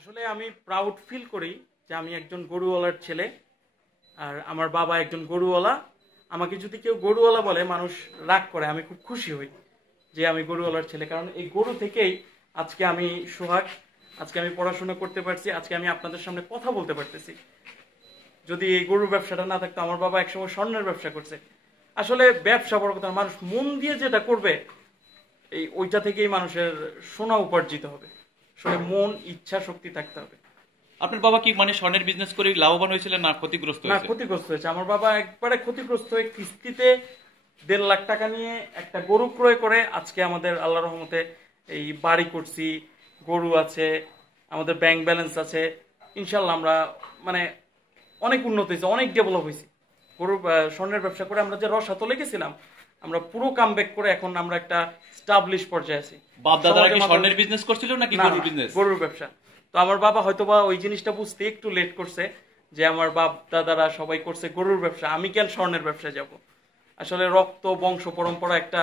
আসলে আমি proud feel করি যে আমি একজন গরুওয়ালার ছেলে। আর আমার বাবা একজন গরুওয়ালা। আমাকে যদি কেউ গরুওয়ালা বলে মানুষ রাগ করে, আমি খুব খুশি হই যে আমি গরুওয়ালার ছেলে, কারণ এই গরু থেকেই আজকে আমি সোহাগ, আজকে আমি পড়াশোনা করতে পারছি, আজকে আমি আপনাদের সামনে কথা বলতে পারতেছি। যদি এই গরুর ব্যবসাটা না থাকতো, আমার বাবা একসময় স্বর্ণের ব্যবসা করছে। আসলে ব্যবসা বড় কথা, মানুষ মন দিয়ে যেটা করবে ওইটা থেকেই মানুষের সোনা উপার্জিত হবে। আসলে মন, ইচ্ছা শক্তি থাকতে হবে। আপনার বাবা কি স্বর্ণের বিজনেস করে লাভবান হয়েছিলেন না ক্ষতিগ্রস্ত না, হয়েছে? ক্ষতিগ্রস্ত হয়েছে। আমার বাবা একবারে ক্ষতিগ্রস্ত হয়ে কিস্তিতে 1.5 লাখ টাকা নিয়ে একটা গরু ক্রয় করে আজকে আমাদের আল্লাহ রহমতে এই বাড়ি করছি, গরু আছে, আমাদের ব্যাংক ব্যালেন্স আছে। ইনশাল্লাহ আমরা মানে অনেক উন্নত হয়েছে, অনেক ডেভেলপ হয়েছি। গরু স্বর্ণের ব্যবসা করে আমরা যে রসাতলে গেছিলাম, আমরা পুরো কামব্যাক করে এখন আমরা একটা স্টাবলিশ পর্যায়ে আছি। বাপ দাদারা কি স্বর্ণের বিজনেস করছিল নাকি গরুর বিজনেস? গরুর ব্যবসা। তো আমার বাবা হয়তোবা ওই জিনিসটা বুঝতে একটু লেট করছে, যে আমার বাপ দাদারা সবাই করছে গরুর ব্যবসা, আমি কেন স্বর্ণের ব্যবসায় যাব। আসলে রক্ত, বংশ পরম্পরা একটা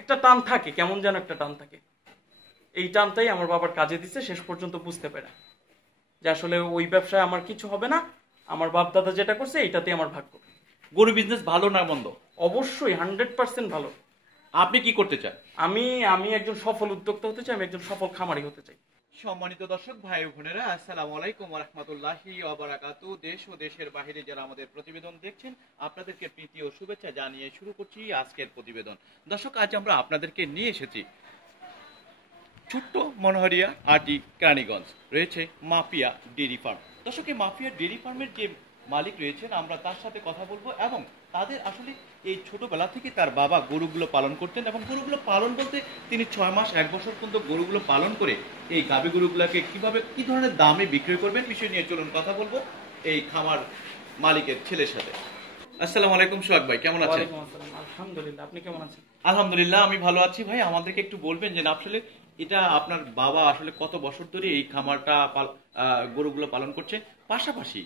একটা টান থাকে, কেমন যেন একটা টান থাকে। এই টানটাই আমার বাবার কাজে দিচ্ছে শেষ পর্যন্ত বুঝতে পারে যে আসলে ওই ব্যবসায় আমার কিছু হবে না, আমার বাপ দাদা যেটা করছে এইটাতেই আমার ভাগ্য। গরু বিজনেস ভালো না মন্দ? অবশ্যই 100% ভালো। আপনি কি করতে চান? আমি আমি একজন সফল উদ্যোক্তা হতে চাই, আমি একজন সফল খামারি হতে চাই। সম্মানিত দর্শক ভাই ও বোনেরা, আসসালামু আলাইকুম ওয়া রাহমাতুল্লাহি ওয়া বারাকাতুহু। দেশ ও দেশের বাইরে যারা আমাদের প্রতিবেদন দেখছেন, আপনাদেরকে প্রীতি ও শুভেচ্ছা জানিয়ে শুরু করছি আজকের প্রতিবেদন। দর্শক, আজ আমরা আপনাদেরকে নিয়ে এসেছি ছোট্ট মনোহরিয়া আটি কেরানীগঞ্জ, রয়েছে মাফিয়া ডেইরি ফার্ম। দর্শক, এই মাফিয়া ডেইরি ফার্মের যে মালিক রয়েছেন, আমরা তার সাথে কথা বলবো এবং তাদের আসলে এই ছোটবেলা থেকে তার বাবা গরুগুলো পালন করতেন এবং গরুগুলো পালন বলতে তিনি 6 মাস 1 বছর পর্যন্ত গরুগুলো পালন করে এই গাভী গরুগুলোকে কিভাবে কি ধরনের দামে বিক্রি করবেন বিষয় নিয়ে চলুন কথা বলবো এই খামার মালিকের ছেলের সাথে। আসসালামু আলাইকুম সোহাগ ভাই, কেমন আছেন? ওয়ালাইকুম আসসালাম, আলহামদুলিল্লাহ। আপনি কেমন আছেন? আলহামদুলিল্লাহ, আমি ভালো আছি ভাই। আমাদেরকে একটু বলবেন যে আসলে এটা আপনার বাবা আসলে কত বছর ধরে এই খামারটা গরুগুলো পালন করছে, পাশাপাশি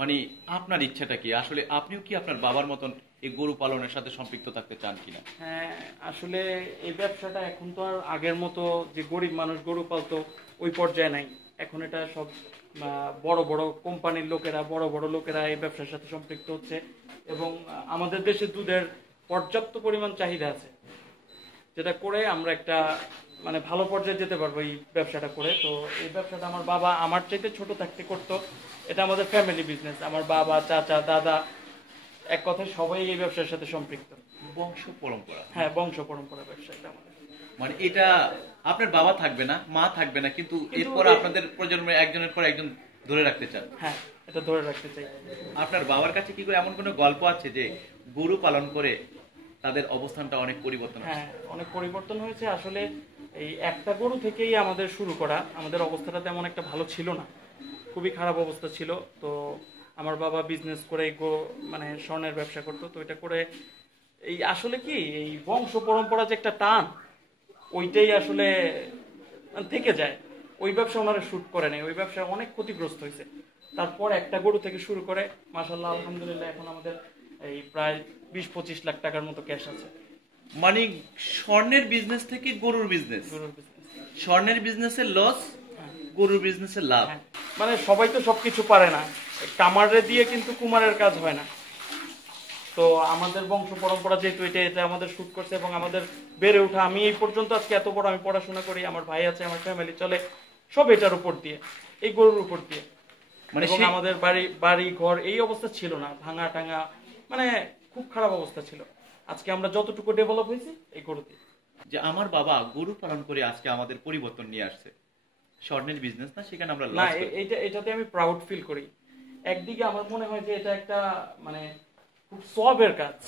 মানে আপনার ইচ্ছাটা কি, আসলে আপনিও কি আপনার বাবার মতন এই গরু পালনের সাথে সম্পৃক্ত থাকতে চান কিনা? হ্যাঁ, আসলে এই ব্যবসাটা এখন তো আর আগের মতো যে গরিব মানুষ গরু পালতো ওই পর্যায়ে নাই। এখন এটা সব বড় বড় কোম্পানির লোকেরা, বড় বড় লোকেরা এই ব্যবসার সাথে সম্পৃক্ত হচ্ছে এবং আমাদের দেশে দুধের পর্যাপ্ত পরিমাণ চাহিদা আছে, যেটা করে আমরা একটা মানে ভালো পর্যায়ে যেতে পারবো এই ব্যবসাটা করে। তো এই ব্যবসাটা আমার বাবা আমার চাইতে ছোট থাকতে করতো। এটা আমাদের ফ্যামিলি বিজনেস। আমার বাবা, চাচা, দাদা, এক কথায় সবাই এই ব্যবসার সাথে সম্পৃক্ত। বংশ পরম্পরা। হ্যাঁ, বংশ পরম্পরা ব্যবসা এটা আমাদের। মানে এটা আপনার বাবা থাকবে না, মা থাকবে না, কিন্তু এরপর আপনাদের প্রজন্মে একজনের পর একজন ধরে রাখতে চান। হ্যাঁ, এটা ধরে রাখতে চাই। আপনার বাবার কাছে কি করে এমন কোনো গল্প আছে যে গরু পালন করে তাদের অবস্থানটা অনেক পরিবর্তন হয়েছে? হ্যাঁ, অনেক পরিবর্তন হয়েছে। আসলে এই একটা গরু থেকেই আমাদের শুরু করা। আমাদের অবস্থাটা তেমন একটা ভালো ছিল না, খুবই খারাপ অবস্থা ছিল। তো আমার বাবা বিজনেস করে মানে স্বর্ণের ব্যবসা করতো। তো এটা করে এই আসলে কি এই বংশ পরম্পরা যে একটা টান, ওইটাই আসলে থেকে যায়। ওই ব্যবসা ওনারা শুট করে নেই, ওই ব্যবসায় অনেক ক্ষতিগ্রস্ত হয়েছে। তারপর একটা গরু থেকে শুরু করে মাশাআল্লাহ আলহামদুলিল্লাহ এখন আমাদের এই প্রায় 20-25 লাখ টাকার মতো ক্যাশ আছে। মানে স্বর্ণের বিজনেস থেকে গরুর বিজনেস, গরুর বিজনেস, স্বর্ণের বিজনেসের লস, গরুর বিজনেসের লাভ। মানে সবাই তো সবকিছু পারে না, কামারে দিয়ে কিন্তু কুমারের কাজ হয় না। তো আমাদের বংশ পরম্পরা যেহেতু এটা এটা আমাদের শুট করছে এবং আমাদের বেড়ে ওঠা, আমি এই পর্যন্ত আজকে এত বড় আমি পড়াশোনা করি, আমার ভাই আছে, আমার ফ্যামিলি চলে সব এটার উপর দিয়ে, এই গরুর উপর দিয়ে। মানে আমাদের বাড়ি ঘর এই অবস্থা ছিল না, ভাঙা টাঙা, মানে খুব খারাপ অবস্থা ছিল। আজকে আমরা যতটুকু ডেভেলপ হয়েছি এই গরু দিয়ে। যে আমার বাবা গরু পালন করে আজকে আমাদের পরিবর্তন নিয়ে আসছে, স্বর্ণের বিজনেস না, সেখানে আমরা না, এটাতে আমি প্রাউড ফিল করি। একদিকে আমার মনে হয় যে এটা একটা মানে খুব সওয়াবের কাজ।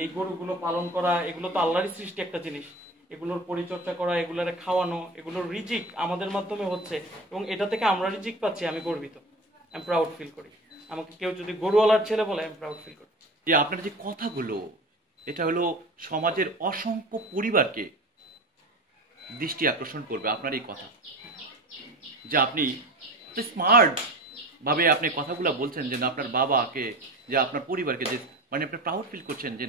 এই গরুগুলো পালন করা, এগুলো তো আল্লাহরই সৃষ্টি একটা জিনিস, এগুলোর পরিচর্যা করা, এগুলোর খাওয়ানো, এগুলোর রিজিক আমাদের মাধ্যমে হচ্ছে এবং এটা থেকে আমরা রিজিক পাচ্ছি। আমি গর্বিত, আমি প্রাউড ফিল করি। আমাকে কেউ যদি গরুওয়ালার ছেলে বলে আমি প্রাউড ফিল করি। যে আপনার যে কথাগুলো, এটা হলো সমাজের অসংখ্য পরিবারকে দৃষ্টি আকর্ষণ করবে আপনার এই কথা, যে আপনি স্মার্ট ভাবে আপনি কথাগুলো বলছেন, যে আপনার বাবাকে, যে আপনার পরিবারকে, যে মানে আপনি প্রাউড ফিল করছেন যে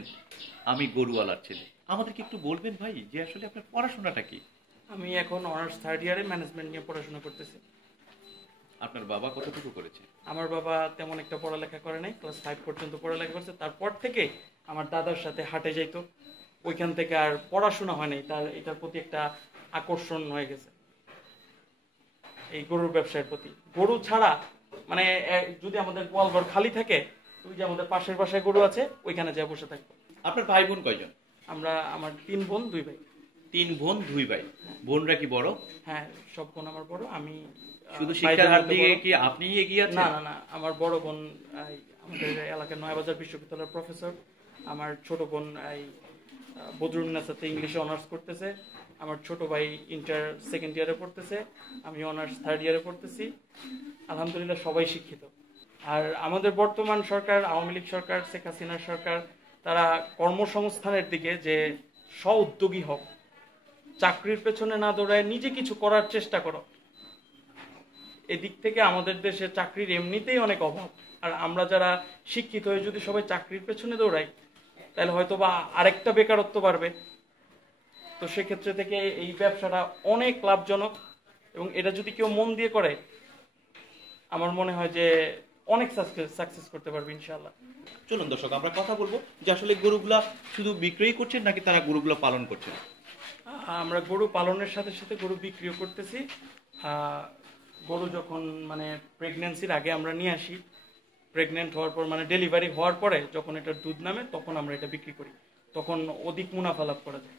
আমি গরুওয়ালার ছেলে। আমাদেরকে একটু বলবেন ভাই যে আসলে আপনার পড়াশোনাটা কি? আমি এখন অনার্স থার্ড ইয়ারে ম্যানেজমেন্ট নিয়ে পড়াশোনা করতেছি। আপনার বাবা কতটুকু করেছে? আমার বাবা তেমন একটা পড়ালেখা করে নাই, ক্লাস 5 পর্যন্ত পড়ালেখা করছে। তারপর থেকে আমার দাদার সাথে হাটে যাইতো, ওইখান থেকে আর পড়াশোনা হয় নাই। তার এটার প্রতি একটা আকর্ষণ হয়ে গেছে, এই গরুর ব্যবসার প্রতি। গরু ছাড়া মানে যদি আমাদের গোয়ালঘর খালি থাকে, ওই যে আমাদের পাশের বাসায় গরু আছে, ওইখানে যা বসে থাকবো। আপনার ভাই বোন কয়জন? আমার 3 বোন 2 ভাই। 3 বোন 2 ভাই। বোনরা কি বড়? হ্যাঁ, সব বোন আমার বড়। আমি শুধু শিক্ষার হাত দিয়ে কি আপনি এগিয়ে আছেন? না না না, আমার বড় বোন আমাদের এলাকার নয়াবাজার বিশ্ববিদ্যালয়ের প্রফেসর। আমার ছোট বোন বদরুন্নেসাতে ইংলিশে অনার্স করতেছে। আমার ছোট ভাই ইন্টার সেকেন্ড ইয়ারে পড়তেছে। আমি অনার্স থার্ড ইয়ারে পড়তেছি। আলহামদুলিল্লাহ সবাই শিক্ষিত। আর আমাদের বর্তমান সরকার, আওয়ামী লীগ সরকার, শেখ হাসিনার সরকার, তারা কর্মসংস্থানের দিকে যে স্ব-উদ্যোগী হোক, চাকরির পেছনে না দৌড়ায় নিজে কিছু করার চেষ্টা করো। এদিক থেকে আমাদের দেশে চাকরির এমনিতেই অনেক অভাব। আর আমরা যারা শিক্ষিত হয়ে যদি সবাই চাকরির পেছনে দৌড়াই, তাহলে হয়তো বা আরেকটা বেকারত্ব বাড়বে। তো সেক্ষেত্রে থেকে এই ব্যবসাটা অনেক লাভজনক, এবং এটা যদি কেউ মন দিয়ে করে, আমার মনে হয় যে অনেক সাকসেস করতে পারবে ইনশাআল্লাহ। চলুন দর্শক, আমরা কথা বলবো যে আসলে গরুগুলা শুধু বিক্রয় করছেন নাকি তারা গরুগুলো পালন করছেন। আমরা গরু পালনের সাথে সাথে গরু বিক্রিও করতেছি। গরু যখন মানে প্রেগন্যান্সির আগে আমরা নিয়ে আসি, প্রেগনেন্ট হওয়ার পর মানে ডেলিভারি হওয়ার পরে যখন এটার দুধ নামে, তখন আমরা এটা বিক্রি করি। তখন অধিক মুনাফা লাভ করা যায়।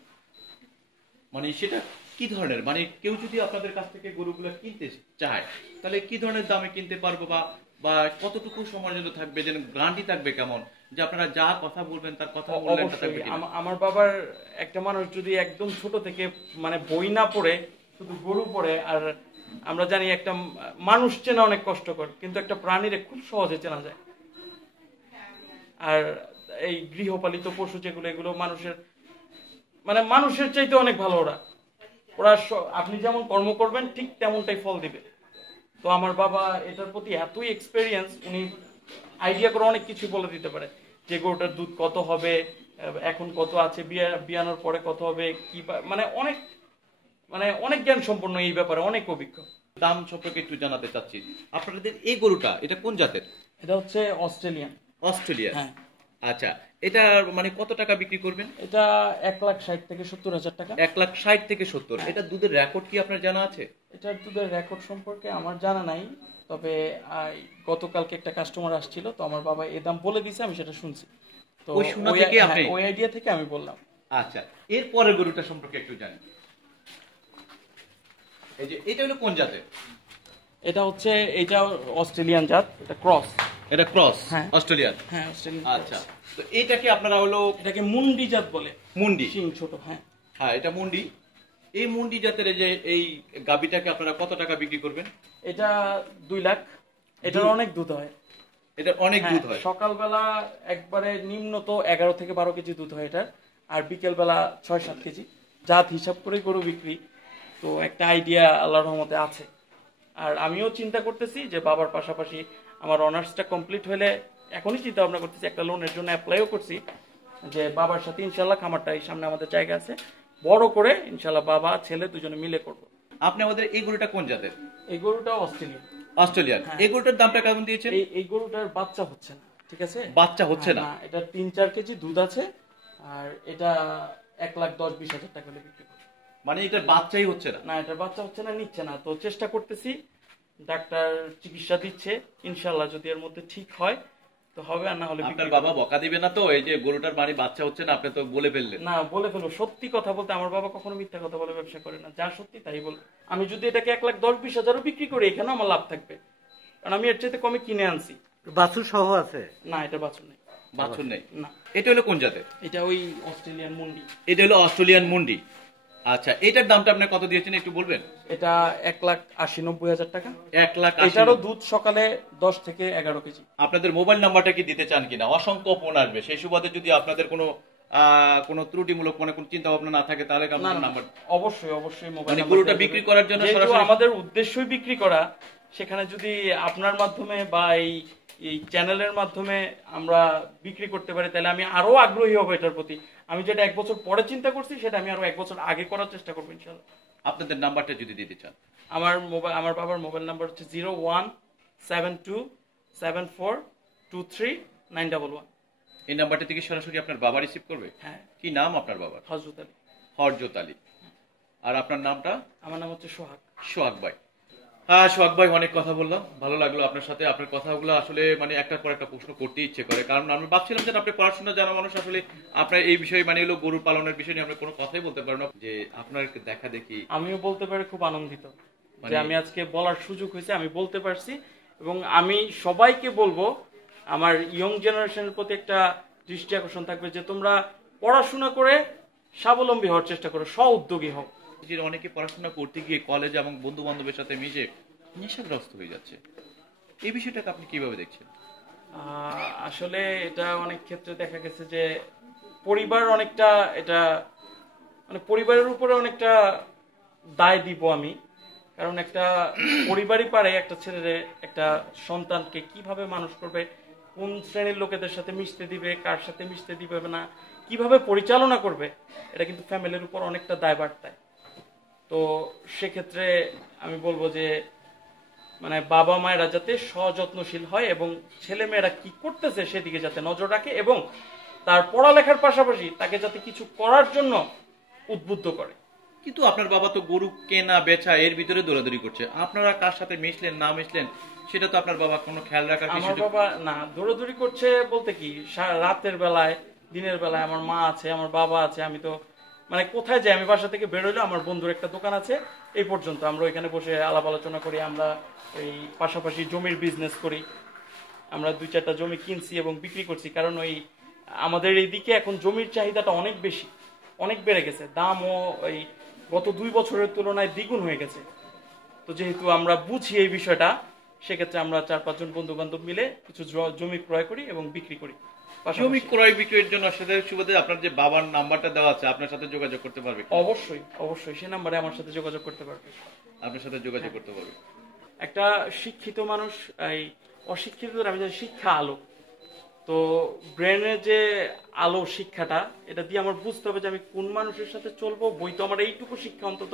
মানে সেটা কি ধরনের, মানে কেউ যদি আপনাদের কাছ থেকে গরুগুলো কিনতে চায়, তাহলে কি ধরনের দামে কিনতে পারবো, বা কতটুকু সময়ের জন্য থাকবে, যেন গ্যারান্টি থাকবে কেমন, যে আপনারা যা কথা বলবেন তার কথা বললেন? আমার বাবার একটা মানুষ যদি একদম ছোট থেকে মানে বই না পড়ে শুধু গরু পড়ে, আর আমরা জানি একটা মানুষ চেনা অনেক কষ্টকর, কিন্তু একটা প্রাণীরে খুব সহজে চেনা যায়। আর এই গৃহপালিত পশু যেগুলো, এগুলো মানুষের চাইতে অনেক ভালো। ওরা আপনি যেমন কর্ম করবেন ঠিক তেমনটাই ফল দিবে। তো আমার বাবা এটার প্রতি এতই এক্সপেরিয়েন্স, উনি আইডিয়া করে অনেক কিছু বলে দিতে পারে, যে গরুটার দুধ কত হবে, এখন কত আছে, বিয়ানোর পরে কত হবে, কি অনেক জ্ঞান সম্পন্ন এই ব্যাপারে, অনেক অভিজ্ঞ। দাম সম্পর্কে একটু জানাতে চাচ্ছি। আপনাদের এই গরুটা এটা কোন জাতের? এটা হচ্ছে অস্ট্রেলিয়ান। অস্ট্রেলিয়া? হ্যাঁ। আচ্ছা, এটা মানে কত টাকা বিক্রি করবেন? এটা 1,60,000 থেকে 70,000 টাকা। 1,60,000 থেকে 70। এটা দুধের রেকর্ড কি আপনার জানা আছে? এটার দুধের রেকর্ড সম্পর্কে আমার জানা নাই, তবে গতকালকে একটা কাস্টমার আসছিল, তো আমার বাবা এই দাম বলে দিয়েছে, আমি সেটা শুনছি। তো ওই আইডিয়া থেকে আমি বললাম। আচ্ছা, এর পরের গরুটা সম্পর্কে একটু জানি। এই যে এটা হলো কোন জাতের? এটা হচ্ছে অস্ট্রেলিয়ান জাত, এটা ক্রস। এটা ক্রস? অস্ট্রেলিয়ান? হ্যাঁ, অস্ট্রেলিয়ান। আচ্ছা, তো এটাকে আপনারা এটাকে মুন্ডি জাত বলে। মুন্ডি? সিং ছোট। হ্যাঁ হ্যাঁ, এটা মুন্ডি। এই মুন্ডি জাতের যে এই গাবিটাকে আপনারা কত টাকা বিক্রি করবেন? এটা 2 লাখ। এটার অনেক দুধ হয়। এটা অনেক দুধ হয়। সকালবেলা একবারে নিম্ন তো 11 থেকে 12 কেজি দুধ হয় এটা, আর বিকেল বেলা 6-7 কেজি। জাত হিসাব করে গরু বিক্রি, তো একটা আইডিয়া আল্লাহর রহমতে আছে। আর আমিও চিন্তা করতেছি যে বাবার পাশাপাশি আমার অনার্সটা কমপ্লিট হলে, এখনই চিন্তা ভাবনা করতেছি, একটা লোনের জন্য অ্যাপ্লাইও করছি, যে বাবার সাথে ইনশাল্লাহ খামারটা এই সামনে আমাদের জায়গা আছে, বড় করে ইনশাল্লাহ বাবা ছেলে দুজনে মিলে করব। আপনি আমাদের এই গরুটা কোন জাতের? এই গরুটা অস্ট্রেলিয়ান। অস্ট্রেলিয়ান? এই গরুটার দামটা কেমন দিয়েছেন? এই গরুটার বাচ্চা হচ্ছে না, ঠিক আছে? বাচ্চা হচ্ছে না? এটা 3-4 কেজি দুধ আছে, আর এটা 1,10,000-20,000 টাকা হলে বিক্রি করব। মানে এটার বাচ্চাই হচ্ছে না? না, এটার বাচ্চা হচ্ছে না, নিচ্ছে না। তো চেষ্টা করতেছি, ডাক্তার চিকিৎসা দিচ্ছে, ইনশাল্লাহ যদি এর মধ্যে ঠিক হয় তো হবে, আর না হলে। আপনার বাবা বকা দিবে না তো, এই যে গরুটার মানে বাচ্চা হচ্ছে না, আপনি তো বলে ফেললেন? না, বলে ফেলবো। সত্যি কথা বলতে আমার বাবা কখনো মিথ্যা কথা বলে ব্যবসা করে না, যা সত্যি তাই বলবো। আমি যদি এটাকে 1,10,000-20,000 বিক্রি করি, এখানে আমার লাভ থাকবে, কারণ আমি এর চাইতে কমে কিনে আনছি। বাছুর সহ আছে? না, এটা বাছুর নেই। বাছুর নেই? না। এটা হলো কোন জাতের? এটা ওই অস্ট্রেলিয়ান মুন্ডি। এটা হলো অস্ট্রেলিয়ান মুন্ডি। আচ্ছা, এটার দামটা আপনি কত দিয়েছেন একটু বলবেন? এটা 1,80,000-90,000 টাকা। 1,80,000। এটারও দুধ সকালে 10 থেকে 11 কেজি। আপনাদের মোবাইল নাম্বারটা কি দিতে চান কিনা? অসংখ্য ফোন আসবে, সেই সুবাদে যদি আপনাদের কোনো ত্রুটিমূলক কোনো চিন্তা ভাবনা না থাকে, তাহলে নাম্বার অবশ্যই মোবাইল মানে গরুটা বিক্রি করার জন্য সরাসরি আমাদের উদ্দেশ্যই বিক্রি করা, সেখানে যদি আপনার মাধ্যমে বা এই চ্যানেলের মাধ্যমে আমরা বিক্রি করতে পারি, তাহলে আমি আরো আগ্রহী হব এটার প্রতি। আমি যেটা 1 বছর পরে চিন্তা করছি, সেটা আমি আরো 1 বছর আগে করার চেষ্টা করবো ইনশাআল্লাহ। আপনাদের নাম্বারটা যদি দিতে চান। আমার বাবার মোবাইল নাম্বার হচ্ছে 0172742391। এই নাম্বারটা থেকে সরাসরি আপনার বাবা রিসিভ করবে? হ্যাঁ। কি নাম আপনার বাবার? হযরত আলী। হরজত আলী। আর আপনার নামটা? আমার নাম হচ্ছে সোহাগ। সোহাগ ভাই। হ্যাঁ সোহাগ ভাই, অনেক কথা বললাম, ভালো লাগলো আপনার সাথে। আপনার কথাগুলো আসলে মানে একটার পর একটা প্রশ্ন করতে ইচ্ছে করে, কারণ আমি ভাবছিলাম যে আপনি পড়াশোনা জানা মানুষ, আসলে আপনার এই বিষয়ে মানে হলো গরু পালনের বিষয় নিয়ে আপনি কোনো কথাই বলতে পারেন না, যে আপনার দেখা দেখি আমিও বলতে পারি খুব আনন্দিত যে মানে- আমি আজকে বলার সুযোগ হয়েছে, আমি বলতে পারছি। এবং আমি সবাইকে বলবো, আমার ইয়ং জেনারেশনের প্রতি একটা দৃষ্টি আকর্ষণ থাকবে যে তোমরা পড়াশোনা করে স্বাবলম্বী হওয়ার চেষ্টা করো, স্ব উদ্যোগী হও। যে অনেকে পড়াশোনা করতে গিয়ে কলেজ এবং বন্ধু বান্ধবের সাথে মিশে নেশাগ্রস্ত হয়ে যাচ্ছে, এই বিষয়টাকে আপনি কিভাবে দেখছেন? আসলে এটা অনেক ক্ষেত্রে দেখা গেছে যে পরিবার অনেকটা এটা মানে পরিবারের উপরে অনেকটা দায় দিব আমি। কারণ একটা পরিবারই পারে একটা ছেলের একটা সন্তানকে কিভাবে মানুষ করবে, কোন শ্রেণীর লোকেদের সাথে মিশতে দিবে, কার সাথে মিশতে দিবে না, কিভাবে পরিচালনা করবে, এটা কিন্তু ফ্যামিলির উপর অনেকটা দায়ভার দেয়। তো সেক্ষেত্রে আমি বলবো যে মানে বাবা মায়েরা যাতে সযত্নশীল হয় এবং ছেলে মেয়েরা কি করতেছে সেদিকে যাতে নজর রাখে এবং তার পড়ালেখার পাশাপাশি তাকে যাতে কিছু করার জন্য উদ্বুদ্ধ করে। কিন্তু আপনার বাবা তো গরু কেনা বেচা এর ভিতরে দৌড়াদৌড়ি করছে, আপনারা কার সাথে মিশলেন না মিশলেন সেটা তো আপনার বাবা কোনো খেয়াল রাখার আমার কিছু? বাবা না দৌড়াদৌড়ি করছে বলতে কি, রাতের বেলায় দিনের বেলায় আমার মা আছে, আমার বাবা আছে। আমি তো মানে কোথায় যাই, আমি বাসা থেকে বেরোইলে আমার বন্ধুর একটা দোকান আছে, এই পর্যন্ত। আমরা ওইখানে বসে আলাপ আলোচনা করি। আমরা ওই পাশাপাশি জমির বিজনেস করি। আমরা 2-4টা জমি কিনছি এবং বিক্রি করছি, কারণ ওই আমাদের এইদিকে এখন জমির চাহিদাটা অনেক বেশি, অনেক বেড়ে গেছে, দামও ওই গত 2 বছরের তুলনায় দ্বিগুণ হয়ে গেছে। তো যেহেতু আমরা বুঝি এই বিষয়টা, সেক্ষেত্রে আমরা 4-5 জন বন্ধু বান্ধব মিলে কিছু জমি ক্রয় করি এবং বিক্রি করি। জমি ক্রয় বিক্রয়ের জন্য সেদের সুবাদে আপনার যে বাবার নাম্বারটা দেওয়া আছে, আপনার সাথে যোগাযোগ করতে পারবে? অবশ্যই অবশ্যই, সে নাম্বারে আমার সাথে যোগাযোগ করতে পারবে। আপনার সাথে যোগাযোগ করতে পারবে। একটা শিক্ষিত মানুষ, এই অশিক্ষিতদের আমি জানি শিক্ষা আলো, তো ব্রেনের যে আলো শিক্ষাটা, এটা দিয়ে আমার বুঝতে হবে যে আমি কোন মানুষের সাথে চলবো। বই তো আমার এইটুকু শিক্ষা অন্তত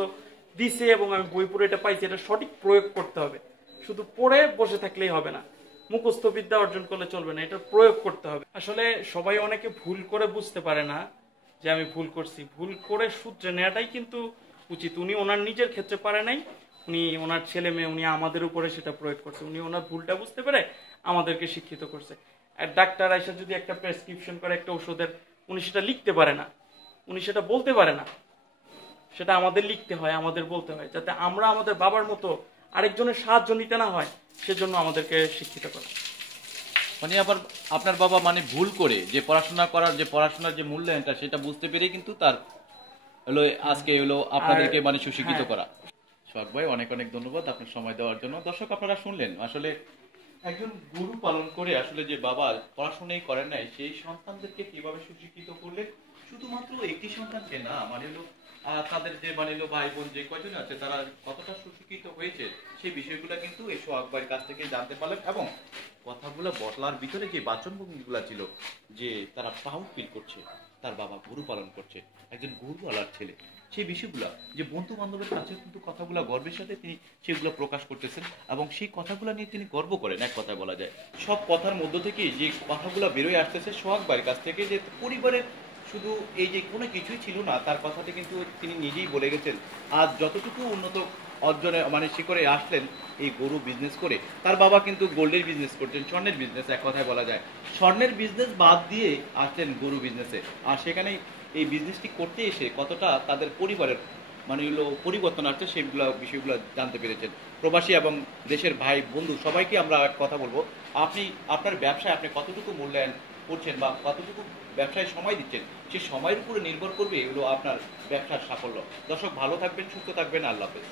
দিছে এবং আমি বই পড়ে এটা পাইছি, এটা সঠিক প্রয়োগ করতে হবে। শুধু পড়ে বসে থাকলেই হবে না, মুখস্থ বিদ্যা অর্জন করলে চলবে না, এটা প্রয়োগ করতে হবে। আসলে সবাই অনেকে ভুল করে বুঝতে পারে না যে আমি ভুল করছি, ভুল করে সূত্রে নেওয়াটাই কিন্তু উচিত। উনি ওনার নিজের ক্ষেত্রে পারে নাই, উনি ওনার ছেলে মেয়ে, উনি আমাদের উপরে সেটা প্রয়োগ করছে। উনি ওনার ভুলটা বুঝতে পেরে আমাদেরকে শিক্ষিত করছে। আর ডাক্তার আইসা যদি একটা প্রেসক্রিপশন করে একটা ওষুধের, উনি সেটা লিখতে পারে না, উনি সেটা বলতে পারে না, সেটা আমাদের লিখতে হয়, আমাদের বলতে হয়, যাতে আমরা আমাদের বাবার মতো আরেকজনের সাহায্য নিতে না হয়, সেজন্য আমাদেরকে শিক্ষিত করা। মানে আবার আপনার বাবা মানে ভুল করে যে পড়াশোনা করার যে পড়াশোনার যে মূল্যায়নটা সেটা বুঝতে পেরেই কিন্তু তার হলো আজকে হলো আপনাদেরকে মানে সুশিক্ষিত হ্যাঁ। করা। সোহাগ ভাই, অনেক অনেক ধন্যবাদ আপনার সময় দেওয়ার জন্য। দর্শক আপনারা শুনলেন, আসলে একজন গুরু পালন করে আসলে যে বাবা পড়াশোনাই করেন নাই, সেই সন্তানদেরকে কিভাবে সুশিক্ষিত করলে, শুধুমাত্র একটি সন্তানকে না, মানে হলো তাদের যে মানে হলো ভাই বোন যে কয়জন আছে তারা কতটা সুশিক্ষিত হয়েছে সেই বিষয়গুলো কিন্তু এই সোহাগ ভাইয়ের কাছ থেকে জানতে পারলেন। এবং কথাগুলো বটলার ভিতরে যে বাচনভঙ্গিগুলো ছিল, যে তারা প্রাউড ফিল করছে তার বাবা গরু পালন করছে, একজন গরুওয়ালার ছেলে, সেই বিষয়গুলো যে বন্ধু বান্ধবের কাছে কিন্তু কথাগুলো গর্বের সাথে তিনি সেগুলো প্রকাশ করতেছেন এবং সেই কথাগুলো নিয়ে তিনি গর্ব করেন। এক কথায় বলা যায় সব কথার মধ্য থেকে যে কথাগুলো বেরোয় আসতেছে সোহাগ ভাইয়ের কাছ থেকে, যে পরিবারের শুধু এই যে কোনো কিছুই ছিল না তার কথাটি কিন্তু তিনি নিজেই বলে গেছেন। আজ যতটুকু উন্নত অর্জনে মানে শিখরে আসলেন এই গরু বিজনেস করে, তার বাবা কিন্তু গোল্ডের বিজনেস করছেন, স্বর্ণের বিজনেস, এক কথায় বলা যায় স্বর্ণের বিজনেস বাদ দিয়ে আসলেন গরু বিজনেসে। আর সেখানেই এই বিজনেসটি করতে এসে কতটা তাদের পরিবারের মানে হলো পরিবর্তন আসছে সেইগুলো বিষয়গুলো জানতে পেরেছেন। প্রবাসী এবং দেশের ভাই বন্ধু সবাইকে আমরা এক কথা বলবো, আপনি আপনার ব্যবসায় আপনি কতটুকু মূল্যায়ন করছেন বা কতটুকু ব্যবসায় সময় দিচ্ছেন, সেই সময়ের উপরে নির্ভর করবে এগুলো আপনার ব্যবসার সাফল্য। দর্শক ভালো থাকবেন, সুস্থ থাকবেন, আল্লাহ হাফেজ।